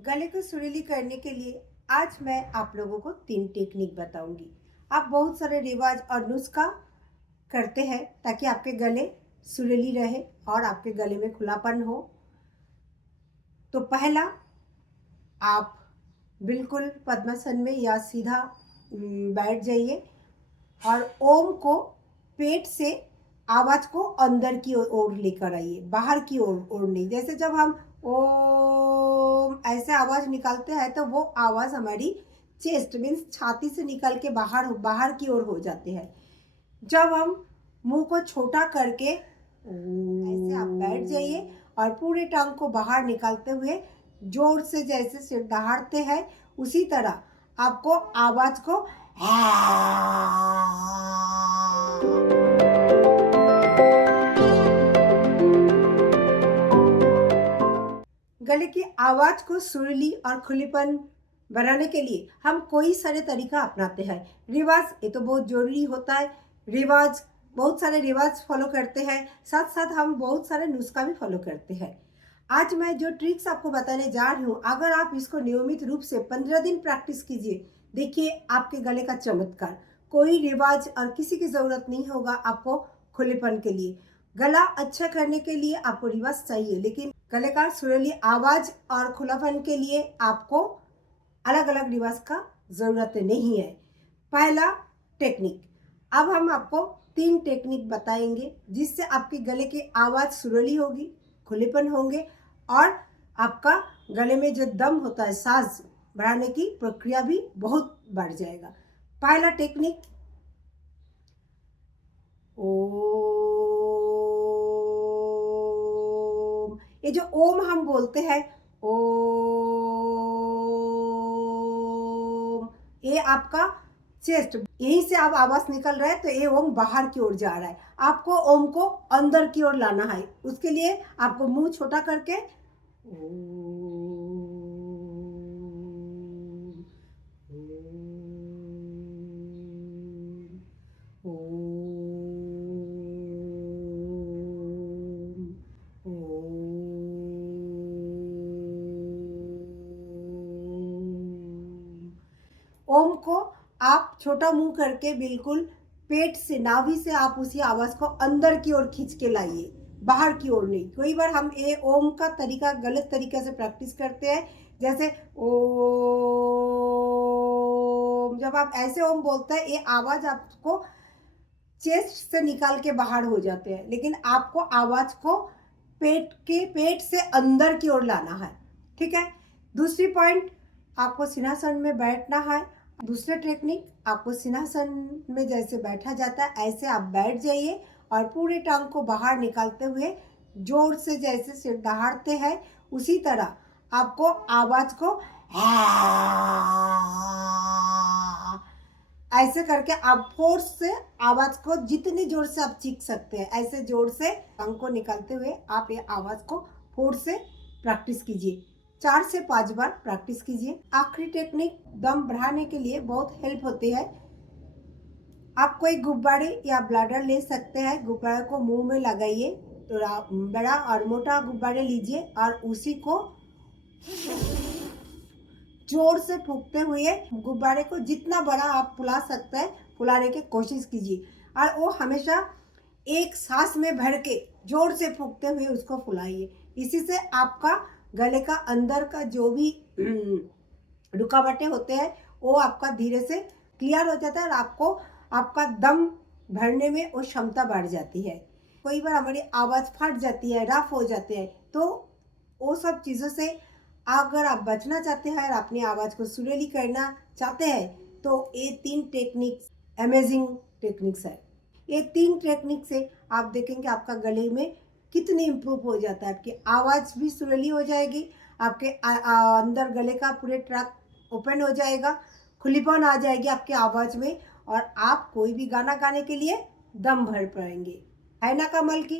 गले को सुरीली करने के लिए आज मैं आप लोगों को 3 टेक्निक बताऊंगी। आप बहुत सारे रिवाज और नुस्खा करते हैं ताकि आपके गले सुरीली रहे और आपके गले में खुलापन हो। तो पहला, आप बिल्कुल पद्मासन में या सीधा बैठ जाइए और ओम को पेट से आवाज को अंदर की ओर लेकर आइए, बाहर की ओर नहीं। जैसे जब हम ओम ऐसे आवाज निकालते हैं तो वो आवाज हमारी चेस्ट मीन्स छाती से निकल के बाहर बाहर की ओर हो जाते हैं। जब हम मुंह को छोटा करके ऐसे आप बैठ जाइए और पूरे टांग को बाहर निकालते हुए जोर से जैसे सिर दहाड़ते हैं उसी तरह आपको आवाज को गले की आवाज को सुरीली और खुलीपन बनाने के लिए हम कोई सारे तरीका अपनाते हैं। रिवाज ये तो बहुत जरूरी होता है। रिवाज बहुत सारे रिवाज फॉलो करते हैं, साथ साथ हम बहुत सारे नुस्खा भी फॉलो करते हैं। आज मैं जो ट्रिक्स आपको बताने जा रही हूँ, अगर आप इसको नियमित रूप से 15 दिन प्रैक्टिस कीजिए, देखिए आपके गले का चमत्कार। कोई रिवाज और किसी की जरूरत नहीं होगा आपको खुलेपन के लिए। गला अच्छा करने के लिए आपको रिवाज चाहिए, लेकिन गले का सुरीली आवाज और खुलापन के लिए आपको अलग अलग रिवाज का जरूरत नहीं है। पहला टेक्निक, अब हम आपको 3 टेक्निक बताएंगे जिससे आपके गले की आवाज सुरीली होगी, खुलेपन होंगे और आपका गले में जो दम होता है, सांस बढ़ाने की प्रक्रिया भी बहुत बढ़ जाएगा। पहला टेक्निक, ओम। ये जो ओम हम बोलते हैं, ओम, ये आपका चेस्ट, यहीं से आप आवाज निकल रहा है तो ये ओम बाहर की ओर जा रहा है। आपको ओम को अंदर की ओर लाना है। उसके लिए आपको मुंह छोटा करके ओम को आप छोटा मुंह करके बिल्कुल पेट से, नाभि से आप उसी आवाज को अंदर की ओर खींच के लाइए, बाहर की ओर नहीं। कई बार हम ये ओम का तरीका गलत तरीके से प्रैक्टिस करते हैं। जैसे ओम, जब आप ऐसे ओम बोलते हैं, ये आवाज आपको चेस्ट से निकाल के बाहर हो जाते हैं, लेकिन आपको आवाज को पेट से अंदर की ओर लाना है। ठीक है। दूसरी पॉइंट, आपको सिंहासन में बैठना है। दूसरा टेक्निक, आपको सिंहासन में जैसे बैठा जाता है ऐसे आप बैठ जाइए और पूरे टांग को बाहर निकालते हुए जोर से जैसे सिर दहाड़ते हैं उसी तरह आपको आवाज को ऐसे करके आप फोर्स से आवाज को जितनी जोर से आप चीख सकते हैं ऐसे जोर से टांग को निकालते हुए आप ये आवाज को फोर्स से प्रैक्टिस कीजिए। 4 से 5 बार प्रैक्टिस कीजिए। आखिरी टेक्निक दम बढ़ाने के लिए बहुत हेल्प होती है। आप कोई गुब्बारे या ब्लैडर ले सकते हैं, गुब्बारे को मुंह में लगाइए, तो बड़ा और मोटा गुब्बारे लीजिए और उसी को जोर से फूंकते हुए गुब्बारे को जितना बड़ा आप फुला सकते हैं फुलाने की कोशिश कीजिए और वो हमेशा एक सांस में भर के जोर से फूंकते हुए उसको फुलाइए। इसी से आपका गले का अंदर का जो भी रुकावटें होते हैं वो आपका धीरे से क्लियर हो जाता है और आपको आपका दम भरने में वो क्षमता बढ़ जाती है। कई बार हमारी आवाज़ फट जाती है, रफ हो जाते हैं, तो वो सब चीज़ों से अगर आप बचना चाहते हैं और अपनी आवाज़ को सुरीली करना चाहते हैं तो ये 3 टेक्निक्स अमेजिंग टेक्निक्स है। ये 3 टेक्निक से आप देखेंगे आपका गले में कितनी इम्प्रूव हो जाता है। आपकी आवाज़ भी सुरीली हो जाएगी, आपके अंदर गले का पूरे ट्रैक ओपन हो जाएगा, खुलीपन आ जाएगी आपकी आवाज़ में और आप कोई भी गाना गाने के लिए दम भर पाएंगे। है ना कमाल की।